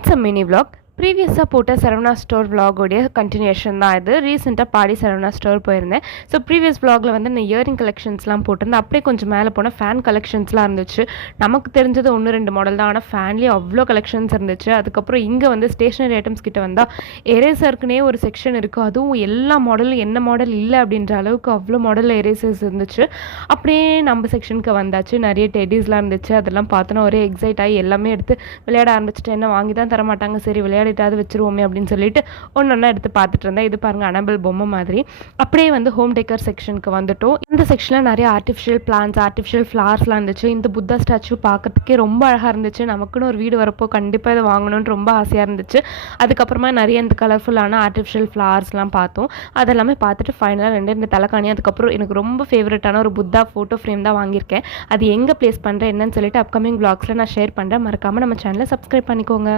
It's a mini vlog. ப்ரீவியஸாக போட்ட Saravana store விலாகோடைய continuation தான் இது. ரீசெண்டாக பாடி சரவணா ஸ்டோர் போயிருந்தேன். ஸோ ப்ரீவியஸ் விலாகில் வந்து நான் இயரிங் கலெக்ஷன்ஸ்லாம் போட்டிருந்தேன். அப்படியே கொஞ்சம் மேலே போனால் ஃபேன் கலெக்ஷன்ஸ்லாம் இருந்துச்சு. நமக்கு தெரிஞ்சது 1-2 மாடல் தான், ஆனால் ஃபேன்லேயே அவ்வளோ கலெக்ஷன்ஸ் இருந்துச்சு. அதுக்கப்புறம் இங்கே வந்து ஸ்டேஷ்னரி ஐட்டம்ஸ் கிட்ட வந்தால் எரேசருக்குனே ஒரு செக்ஷன் இருக்குது. அதுவும் எல்லா மாடலும் என்ன மாடல் இல்லை அப்படின்ற அளவுக்கு அவ்வளோ மாடலில் எரேசர்ஸ் இருந்துச்சு. அப்படியே நம்ம செக்ஷனுக்கு வந்தாச்சு. நிறைய டெடிஸ்லாம் இருந்துச்சு. அதெல்லாம் பார்த்தோன்னா ஒரே எக்ஸைட் ஆகி எல்லாமே எடுத்து விளையாட ஆரம்பிச்சிட்டு, என்ன வாங்கி தான் தர மாட்டாங்க, சரி விளையாடிட்டாவது வச்சுருவோமே அப்படின்னு சொல்லிட்டு ஒன்று எடுத்து பார்த்துட்டு இருந்தேன். இது பாருங்கள், அனபல் பொம்மை மாதிரி. அப்படியே வந்து ஹோம் டெக்கர் செக்ஷனுக்கு வந்துட்டோம். இந்த செக்ஷனில் நிறைய ஆர்டிஃபிஷியல் பிளான்ஸ், ஆர்டிஃபிஷியல் ஃப்ளவர்ஸ்லாம் இருந்துச்சு. இந்த புத்தா ஸ்டாச்சு பார்க்கறதுக்கே ரொம்ப அழகாக இருந்துச்சு. நமக்குன்னு ஒரு வீடு வரப்போ கண்டிப்பாக இதை வாங்கணும்னு ரொம்ப ஆசையாக இருந்துச்சு. அதுக்கப்புறமா நிறைய இந்த கலர்ஃபுல்லான ஆர்டிஃபிஷியல் ஃப்ளவர்ஸ்லாம் பார்த்தோம். அதெல்லாமே பார்த்துட்டு ஃபைனலாக 2 தலைக்காணி, அதுக்கப்புறம் எனக்கு ரொம்ப ஃபேவரட்டான ஒரு புத்தா ஃபோட்டோ ஃப்ரேம் தான் வாங்கியிருக்கேன். அது எங்கே ப்ளேஸ் பண்ணுறேன் என்னன்னு சொல்லிட்டு அப்கமிங் vlogsல நான் ஷேர் பண்ணுறேன். மறக்காமல் நம்ம சேனலை சப்ஸ்கிரைப் பண்ணிக்கோங்க.